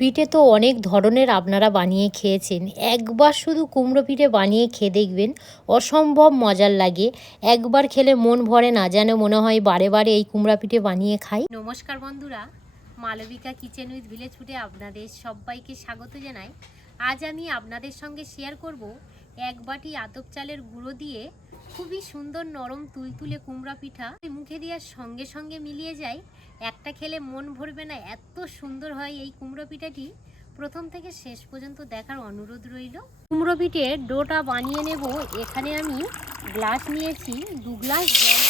পিঠে তো অনেক ধরনের আপনারা বানিয়ে খেয়েছেন। একবার শুধু কুমড়ো পিঠে বানিয়ে খেয়ে দেখবেন, অসম্ভব মজার লাগে। একবার খেলে মন ভরে না, যেন মনে হয় বারে বারে এই কুমড়া পিঠে বানিয়ে খাই। নমস্কার বন্ধুরা, মালবিকা কিচেন উইথ ভিলেজ ফুডে আপনাদের সবাইকে স্বাগত জানাই। আজ আমি আপনাদের সঙ্গে শেয়ার করব এক বাটি আতপ চালের গুঁড়ো দিয়ে খুবই সুন্দর নরম তুলতুলে কুমড়া পিঠা। মুখে দেওয়ার সঙ্গে সঙ্গে মিলিয়ে যায় একটা খেলে মন ভরবে না, এত সুন্দর হয় এই কুমড়ো পিঠাটি। প্রথম থেকে শেষ পর্যন্ত দেখার অনুরোধ রইল। কুমড়ো পিঠের ডোটা বানিয়ে নেব। এখানে আমি গ্লাস নিয়েছি, দু গ্লাস জল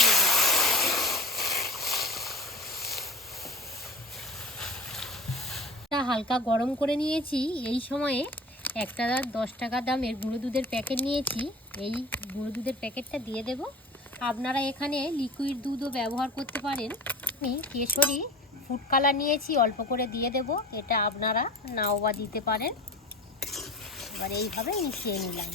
হালকা গরম করে নিয়েছি। এই সময়ে একটা দশ টাকা দামের গুঁড়ো দুধের প্যাকেট নিয়েছি। এই গুঁড়ো দুধের প্যাকেটটা দিয়ে দেব। আপনারা এখানে লিকুইড দুধও ব্যবহার করতে পারেন। আমি কেশরি ফুড কালার নিয়েছি, অল্প করে দিয়ে দেব। এটা আপনারা নাও বা দিতে পারেন। এবার এইভাবে মিশিয়ে নিলাম।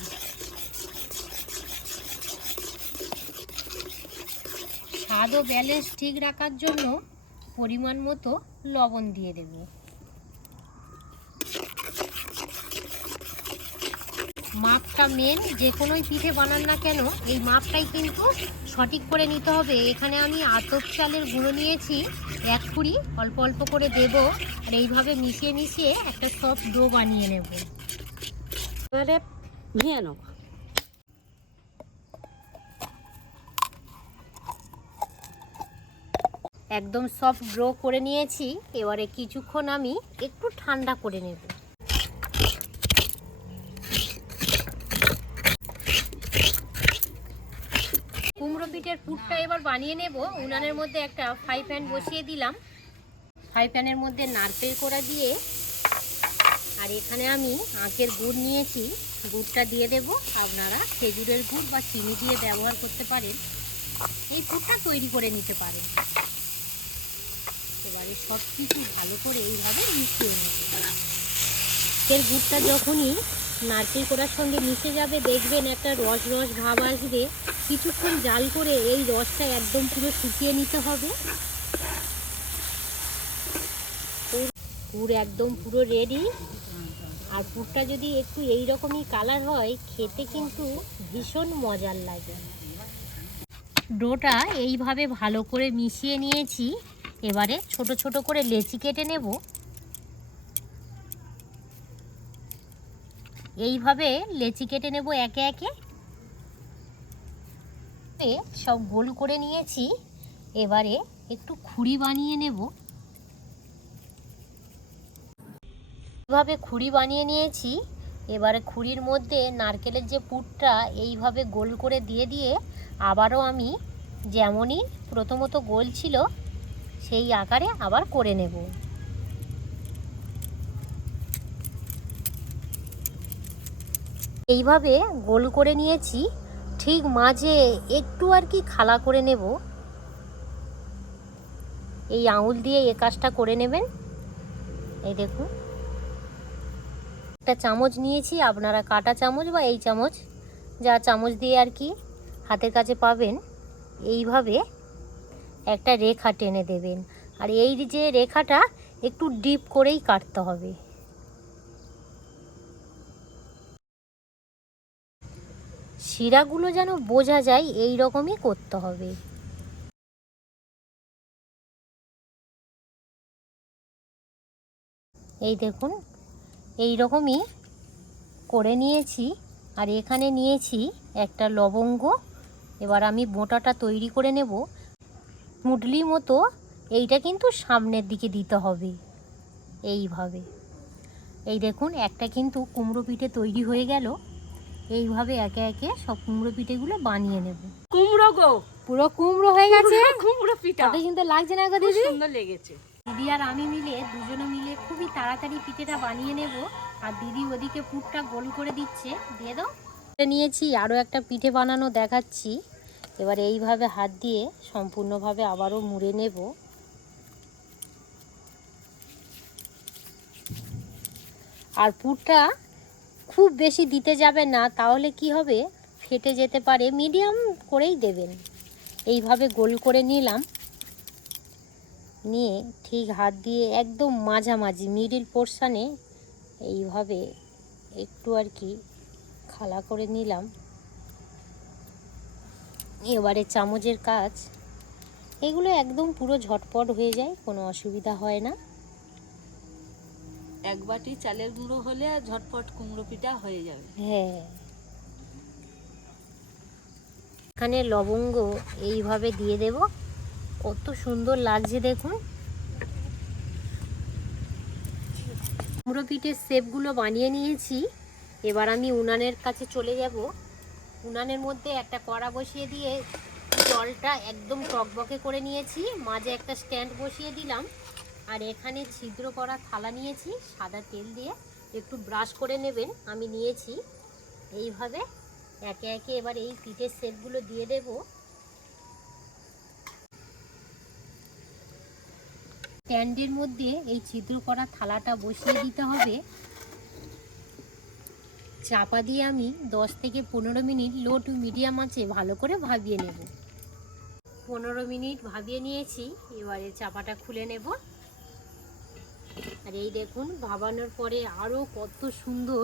স্বাদ ও ব্যালেন্স ঠিক রাখার জন্য পরিমাণ মতো লবণ দিয়ে দেব। মাপটা মেন যে কোনোই পিঠে বানান না কেন, এই মাপটাই কিন্তু সঠিক করে নিতে হবে। এখানে আমি আতপ চালের গুঁড়ো নিয়েছি, এক কুড়ি। অল্প অল্প করে দেব আর এইভাবে মিশিয়ে মিশিয়ে একটা সফট ডো বানিয়ে নেব। এবারে নিয়ে নেব একদম সফট ড্রো করে নিয়েছি। এবারে কিছুক্ষণ আমি একটু ঠান্ডা করে নেব। পিঠের পুরটা এবার বানিয়ে নেব। উনানের মধ্যে একটা ফ্রাই প্যান বসিয়ে দিলাম। ফ্রাই প্যানের মধ্যে নারকেল কোড়া দিয়ে আর এখানে আমি আখের গুড় নিয়েছি। গুড়টা দিয়ে দেব। আপনারা খেজুরের গুড় বা চিনি দিয়ে ব্যবহার করতে পারেন। এই পুরটা তৈরি করে নিতে পারেন। এবারে সব কিছু ভালো করে এইভাবে মিশিয়ে নেব। এর গুড়টা যখনই নারকেল কোড়ার সঙ্গে মিশে যাবে, দেখবেন একটা রস রস ভাব আসবে। কিছুক্ষণ জাল করে এই রসটা একদম পুরো শুকিয়ে নিতে হবে। পুর- একদম পুরো রেডি আর পুরটা যদি একটু এই রকমই কালার হয়, খেতে কিন্তু ভীষণ মজার লাগে। ডোটা এইভাবে ভালো করে মিশিয়ে নিয়েছি। এবারে ছোট ছোট করে লেচি কেটে নেব। এইভাবে লেচি কেটে নেব একে একে। সব গোল করে নিয়েছি। এবারে একটু খুঁড়ি বানিয়ে নেব। এইভাবে খুঁড়ি বানিয়ে নিয়েছি। এবারে খুঁড়ির মধ্যে নারকেলের যে পুরটা এইভাবে গোল করে দিয়ে দিয়ে আবারও আমি যেমনই প্রথমত গোল ছিল, সেই আকারে আবার করে নেব। এইভাবে গোল করে নিয়েছি। ঠিক মাঝে একটু আর কি খালা করে নেব। এই আঙুল দিয়ে এ কাজটা করে নেবেন। এই দেখুন। একটা চামচ নিয়েছি, আপনারা কাটা চামচ বা এই চামচ, যা চামচ দিয়ে আর কি হাতের কাছে পাবেন, এইভাবে একটা রেখা টেনে দেবেন। আর এই যে রেখাটা একটু ডিপ করেই কাটতে হবে। শিরাগুলো যেন বোঝা যায়, এই রকমই করতে হবে। এই দেখুন, এই রকমই করে নিয়েছি। আর এখানে নিয়েছি একটা লবঙ্গ। এবার আমি বোঁটাটা তৈরি করে নেব। মুডলি মতো এইটা কিন্তু সামনের দিকে দিতে হবে, এইভাবে। এই দেখুন, একটা কিন্তু কুমড়ো পিঠে তৈরি হয়ে গেল। এইভাবে একে একে সব কুমড়ো পিঠেগুলো বানিয়ে নেব। কুমড়ো গো। পুরো কুমড়ো হয়ে গেছে? কুমড়ো পিঠা। তাতে কিন্তু লাগছে না গো দিদি? সুন্দর লেগেছে। দিদি আর আমি মিলে দুজনে মিলে খুবই তাড়াতাড়ি পিঠেটা বানিয়ে নেব। আর দিদি ওদিকে পুরটা গোল করে দিচ্ছে। দিয়ে দাও। নিয়েছি আরও একটা পিঠে বানানো দেখাচ্ছি। এবার এইভাবে হাত দিয়ে সম্পূর্ণভাবে আবারও মুড়ে নেব। আর পুরটা খুব বেশি দিতে যাবে না, তাহলে কি হবে? ফেটে যেতে পারে মিডিয়াম করেই দেবেন। এইভাবে গোল করে নিলাম। নিয়ে ঠিক হাত দিয়ে একদম মাঝামাঝি মিডিল পোর্শানে এইভাবে একটু আর কি খালা করে নিলাম। এবারে চামচের কাজ। এগুলো একদম পুরো ঝটপট হয়ে যায়, কোনো অসুবিধা হয় না। এক বাটি চালের গুঁড়ো হলে ঝটপট কুমড়ো পিঠা হয়ে যাবে। হ্যাঁ। এখানে লবঙ্গ এইভাবে দিয়ে দেব। কত সুন্দর লাগছে দেখুন। কুমড়ো পিঠের শেপগুলো বানিয়ে নিয়েছি। এবার আমি উনানের কাছে চলে যাব। উনানের মধ্যে একটা কড়া বসিয়ে দিয়ে জলটা একদম টকবকে করে নিয়েছি। মাঝে একটা স্ট্যান্ড বসিয়ে দিলাম। আর এখানে ছিদ্র করা থালা নিয়েছি, সাদা তেল দিয়ে। একটু ব্রাশ করে নেবেন, আমি নিয়েছি। এইভাবে একে একে এবার এই পিঠের সেটগুলো দিয়ে দেব। স্ট্যান্ডের মধ্যে এই ছিদ্র করা থালাটা বসিয়ে দিতে হবে। চাপা দিয়ে আমি দশ থেকে পনেরো মিনিট লো টু মিডিয়াম আছে ভালো করে ভাবিয়ে নেব। পনেরো মিনিট ভাবিয়ে নিয়েছি, এবারে চাপাটা খুলে নেব। আর এই দেখুন, ভাবানোর পরে আরও কত সুন্দর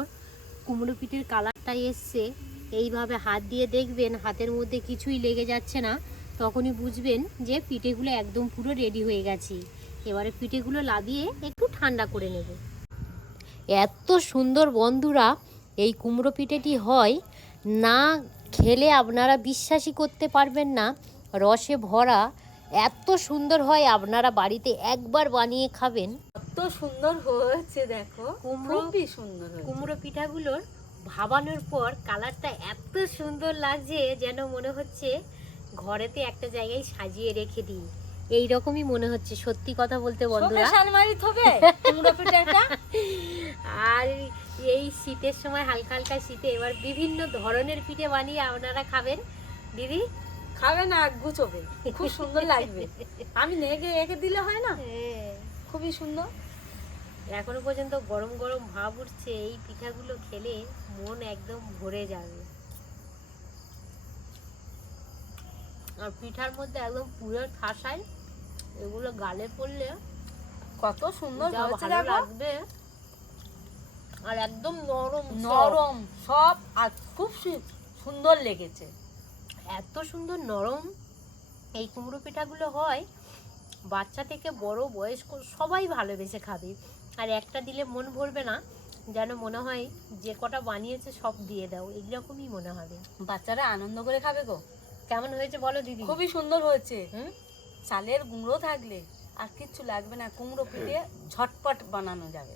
কুমড়ো পিঠের কালারটা এসছে। এইভাবে হাত দিয়ে দেখবেন, হাতের মধ্যে কিছুই লেগে যাচ্ছে না। তখনই বুঝবেন যে পিঠেগুলো একদম পুরো রেডি হয়ে গেছে। এবারে পিঠেগুলো লাবিয়ে একটু ঠান্ডা করে নেব। এত সুন্দর বন্ধুরা, এই কুমড়ো পিঠেটি হয়। না খেলে আপনারা বিশ্বাসই করতে পারবেন না। রসে ভরা, এত সুন্দর হয়, আপনারা বাড়িতে একবার বানিয়ে খাবেন। সুন্দর হয়েছে দেখো। কুমড়ো? খুবই সুন্দর কুমড়ো পিঠাগুলোর ভাবানোর পর কালারটা এত সুন্দর লাগছে যেন মনে হচ্ছে ঘরেতে একটা জায়গায় সাজিয়ে রেখে দিই। এই রকমই মনে হচ্ছে সত্যি কথা বলতে বন্ধুরা। শোকেস আলমারি থবে কুমড়ো পিঠাটা। আর এই শীতের সময় হালকা হালকা শীতে এবার বিভিন্ন ধরনের পিঠে বানিয়ে আপনারা খাবেন। দিদি? খাবে না গুছোবে খুব সুন্দর লাগবে। আমি নেগে রেখে দিলে হয় না? খুবই সুন্দর। এখনও পর্যন্ত গরম গরম ভাব উঠছে এই পিঠাগুলো খেলে মন একদম ভরে যাবে। আর পিঠার মধ্যে একদম পুরো ঠাসায় এগুলো গালে পড়লে কত সুন্দর লাগবে। আর একদম নরম নরম সব আর খুব সুন্দর লেগেছে। এত সুন্দর নরম এই কুমড়ো পিঠাগুলো হয় বাচ্চা থেকে বড় বয়স্ক সবাই ভালোবেসে খাবে। আর একটা দিলে মন ভরবে না যেন মনে হয় যে কটা বানিয়েছে সব দিয়ে দাও এইরকমই মনে হবে। বাচ্চারা আনন্দ করে খাবে গো। কেমন হয়েছে বলো দিদি? খুবই সুন্দর হয়েছে। হুম? চালের গুঁড়ো থাকলে আর কিচ্ছু লাগবে না কুমড়ো পিঠে ঝটপট বানানো যাবে।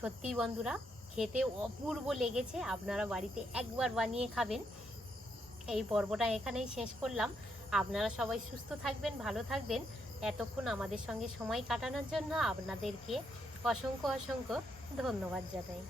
সত্যি বন্ধুরা খেতে অপূর্ব লেগেছে আপনারা বাড়িতে একবার বানিয়ে খাবেন। এই পর্বটা এখানেই শেষ করলাম। আপনারা সবাই সুস্থ থাকবেন ভালো থাকবেন। এতক্ষণ আমাদের সঙ্গে সময় কাটানোর জন্য আপনাদেরকে অসংখ্য অসংখ্য ধন্যবাদ জানাই।